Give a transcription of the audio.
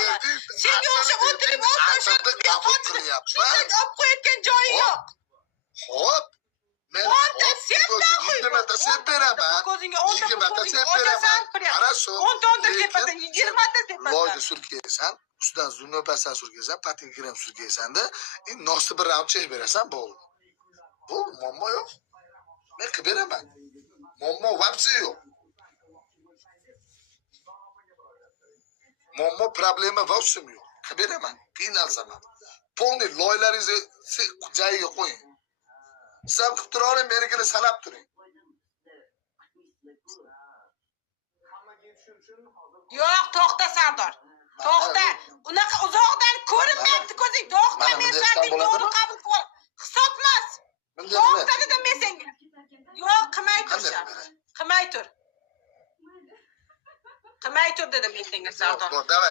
beraman. Senga o'xshab o'tirib o'tirib qabul qilyapman. olib qo'yayotgan joyi yo'q. Xo'p. Men marta sen beraman. Ko'zingga 10 ta marta sen ochasan, beraman. Qarasho. 10 ta tepasan, 20 ta tepasan. Loyni surkaysan, ustidan zunopasdan surkaysan, patinka ham surkaysanda, endi nosni bir raund chek berasan bo'ldi. Bu muammo yo'q. Men qilib beraman. Muammo vapsi yo'q. Muammo problema vapsim yo'q. Qilib beraman. Qiynalsaman. Polni loylaringizni joyiga qo'ying. Siz qilib tura oling, menigini sanab turing. Yo'q, to'xta Sardor. To'xta. Unaqa uzoqdan ko'rinmayapti ko'zing. To'xta, men sending to'g'ri qabul qil. Hisobmas. To'xta dedim men senga. Yo'q, qilmay tur. Qilmay tur. Qilmay tur dedim men senga Sardor. Davay.